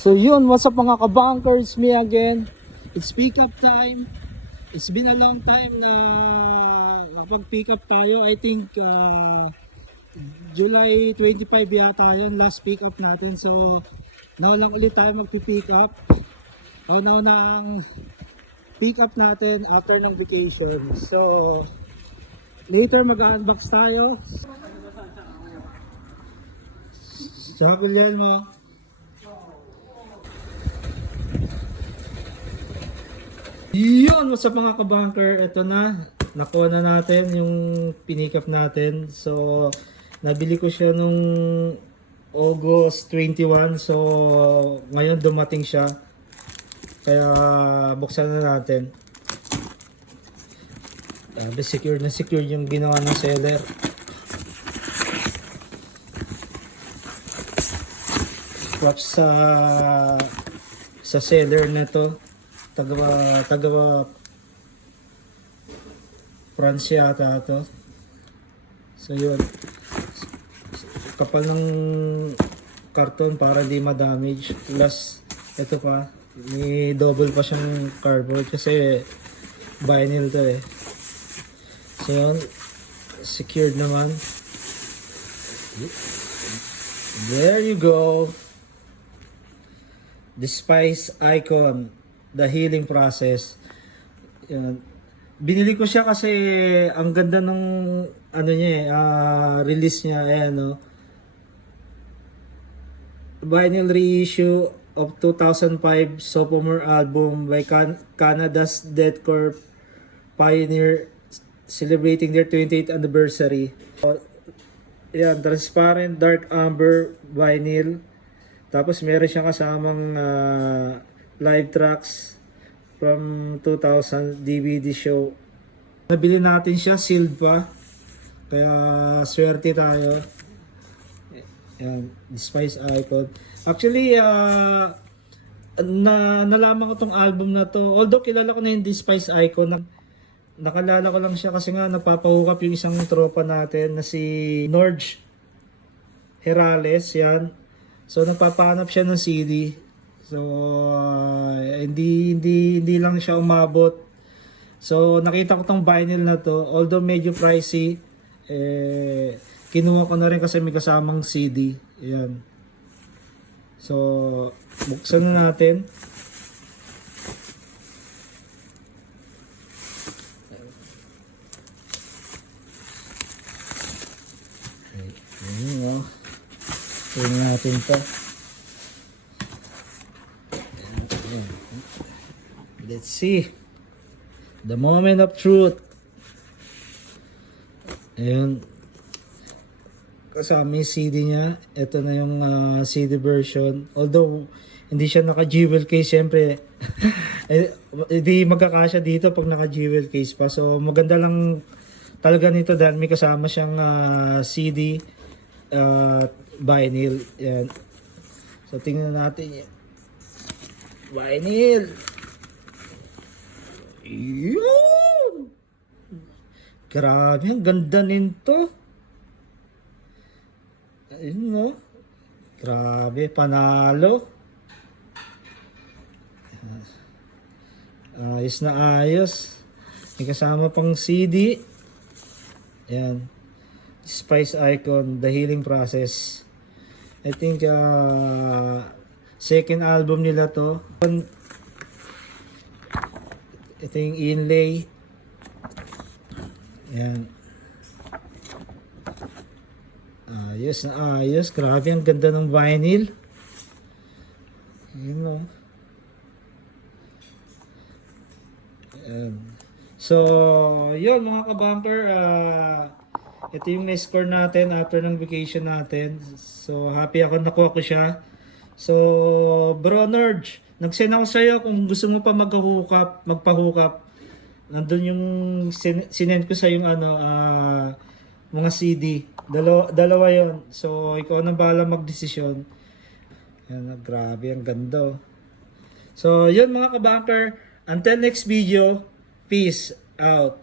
So yun, what's up mga kabankers, me again. It's pick up time. It's been a long time na nakapag-pick up tayo. I think July 25 yata yun, last pick up natin. So now lang ulit tayo magpi-pick up. O now na ang pick up natin after ng vacation. So later mag-unbox tayo. Sakul yan mo. Yun, what's up mga kabunker? Ito na, nakuha na natin yung pinikap natin. So, nabili ko siya nung August 21. So, ngayon dumating siya. Kaya, buksan na natin. Secure na secure yung ginawa ng seller. Props sa seller na to. Taga France yata to. So yun, kapal ng karton para di ma-damage. Plus ito pa, may double pa siyang cardboard kasi vinyl to eh. So yun, secured naman. There you go. The Spice Icon, the healing process. Yan. Binili ko siya kasi ang ganda ng ano niya release niya, ayan no. Vinyl reissue of 2005 sophomore album by Canada's deathcore pioneer celebrating their 28th anniversary. Yan, transparent dark amber vinyl. Tapos meron siyang kasamang live tracks from 2000 DVD show. Nabili natin siya, sealed pa. Kaya swerte tayo. Yan, Spice Icon. Actually, nalaman ko tong album na to. Although kilala ko na yung Spice Icon, nakalala ko lang siya kasi nga napapahukap yung isang tropa natin na si Norge Herales. Yan. So nagpapahanap siya ng CD. So hindi lang siya umabot. So nakita ko tong vinyl na to, although medyo pricey, kinuha ko na rin kasi may kasamang CD. Ayan. So buksan na natin. Ayan, tingnan natin pa. Let's see. The moment of truth. Ayun. Kasama yung CD niya. Ito na yung CD version. Although, hindi siya naka-jewel case, syempre. Hindi magkakasya dito pag naka-jewel case pa. So, maganda lang talaga nito dahil may kasama siyang CD vinyl. Yan. So, tingnan natin yan. Vinyl. Yun! Grabe, ang ganda nito. Ayun no. Grabe, panalo. Ayos na ayos. May kasama pang CD. Ayan. Spice Icon, The Healing Process. I think second album nila to. Ito yung inlay. Ayan. Ayos na ayos. Grabe, ang ganda ng vinyl. Ayan o. Ayan. So, yun mga kabunker. Ito yung na-score natin after ng vacation natin. So, happy ako nakuha ko siya. So, bro Norge, nag-send ako sa'yo kung gusto mo pa magpa-hook-up. Nandun yung sinend ko sa yung mga CD. Dalawa yon. So, ikaw nang bahala magdesisyon. Yan, grabe, ang ganda. So, yun mga kabunker. Until next video, peace out.